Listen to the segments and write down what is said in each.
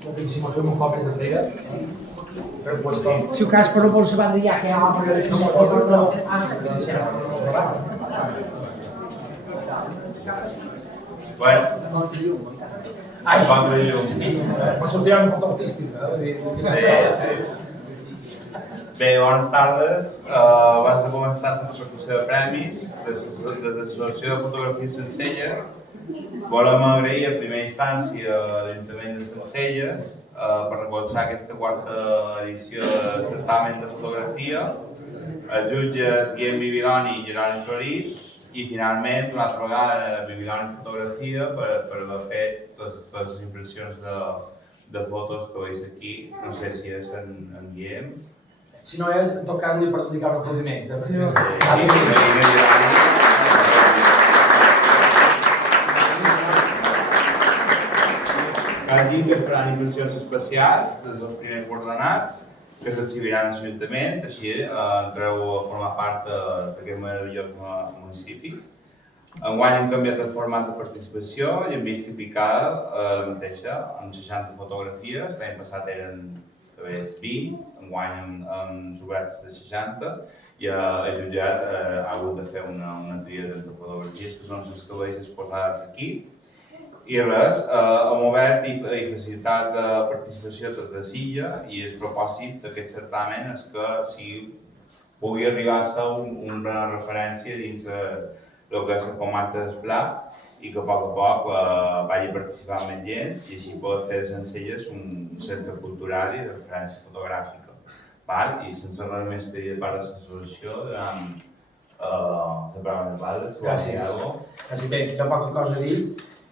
Moltíssim, fem un cop més enrere. Si ho cas per no vols banda ja que hi ha una manera que no pot no. Bueno. Ai, sí. Pot sortir un pot artístic, Sí. Bé, bones tardes. Abans de començar la repartició de premis de l'Associació de Fotografies Sencelles, volem agrair a primera instància a l'Ajuntament de Sencelles per recolzar aquesta quarta edició del certamen de fotografia, els jutges Guillem Bibiloni i Jeroni Florit, i finalment una altra vegada Bibiloni Fotografia per haver fet totes les impressions de fotos que veus aquí. No sé si és en Guillem. Si no és, en tot cas, li pots dedicar un aplaudiment. Cal dir que faran impressions especials des dels primers guardonats, que s'exhibiran a l'Ajuntament, així entreu a formar part d'aquest meravellós municipi. Enguany hem canviat el format de participació i hem vist picada la mateixa, amb 60 fotografies. L'any passat eren 20, enguany hem superat les 60 i el jutjat ha hagut de fer una tria de fotografies que són les que veus exposades aquí. I res, hem obert i facilitat de participació a tota Silla i el propòsit d'aquest certamen és que pugui arribar a ser una referència dins el que és la comarca d'Esplà i que a poc vagi participant més gent i així pot fer de Sencelles un centre cultural i de referència fotogràfica. I sense res més que dir de part de l'associació, de paraula de Valdes. Gràcies. Bé, hi ha poca cosa a dir,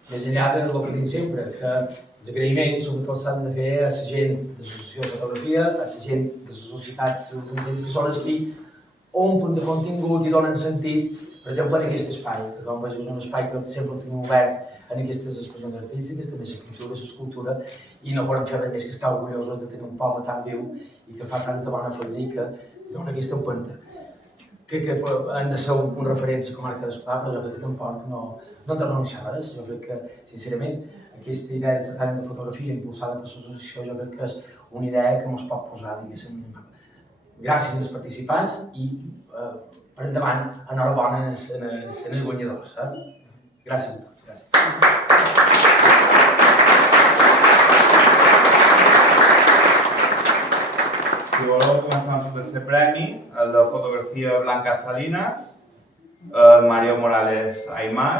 més enllà del que dic sempre, que els agraïments sobretot s'han de fer a la gent de l'associació de fotografia, a la gent de les societats que són els que omplen de contingut i donen sentit, per exemple, en aquest espai, que com veus és un espai que sempre el tenim obert en aquestes expressions artístiques, també la escultura, i no podem fer res més que estar orgullosos de tenir un poble tan viu i que fa tanta bona feina i que dona aquesta empenta. Crec que han de ser un referent a la comarca d'Esplà, però jo crec que tampoc no hem de renunciar a res. Jo crec que, sincerament, aquesta idea de certamen de fotografia impulsada per l'associació, jo crec que és una idea que ens pot posar, diguéssim, gràcies als participants i per endavant, enhorabona en els guanyadors. Gràcies a tots. Gràcies. Si voleu començar amb el tercer premi, el de fotografia Blanca Salinas, Mario Morales Aymar.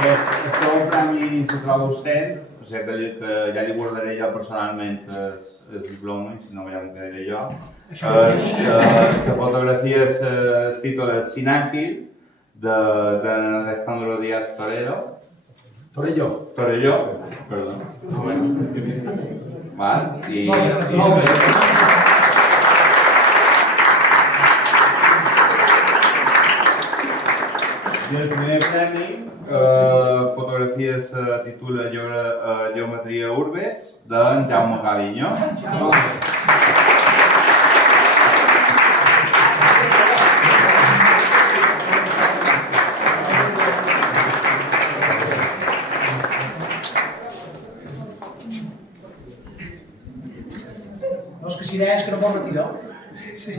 El segon premi se troba a vostè, o sigui que ja li guardaré jo personalment el diploma, si no ja m'ho quedaré jo. La fotografia es títol Cinèfil, d'Alejandro Díaz Torello. Torello, perdó. I el primer premi, fotografia es titula Geometria Urbets, d'en Jaume Gaviño. No, és que si deies que no vol retirar. Sí.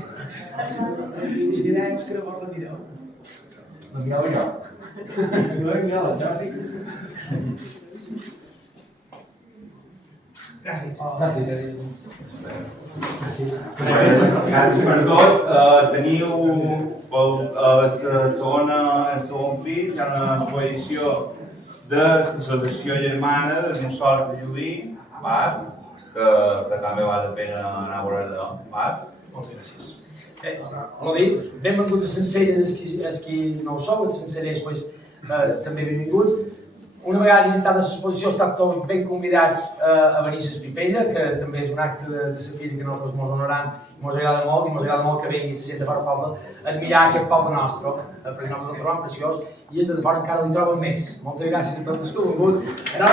Si deies que no vol retirar. L'enviava jo. L'enviava Jordi. Gràcies. Per tot, teniu el segon pis, hi ha una exposició de l'associació germana del Mussol de Llubí, que també val la pena anar a veure-la. Moltes gràcies. Com he dit, benvinguts a Sencelles, els qui no ho sou, els sencellers també benvinguts. Una vegada visitada l'exposició, estan tots ben convidats a venir a l'Espipella, que també és un acte de la fira que nosaltres ens honoram i ens agrada molt, i ens agrada molt que vengui la gent de fora poble a admirar aquest poble nostre, perquè nosaltres el trobem preciós i els de fora encara li troben més. Moltes gràcies a tots els que heu vingut. Ara,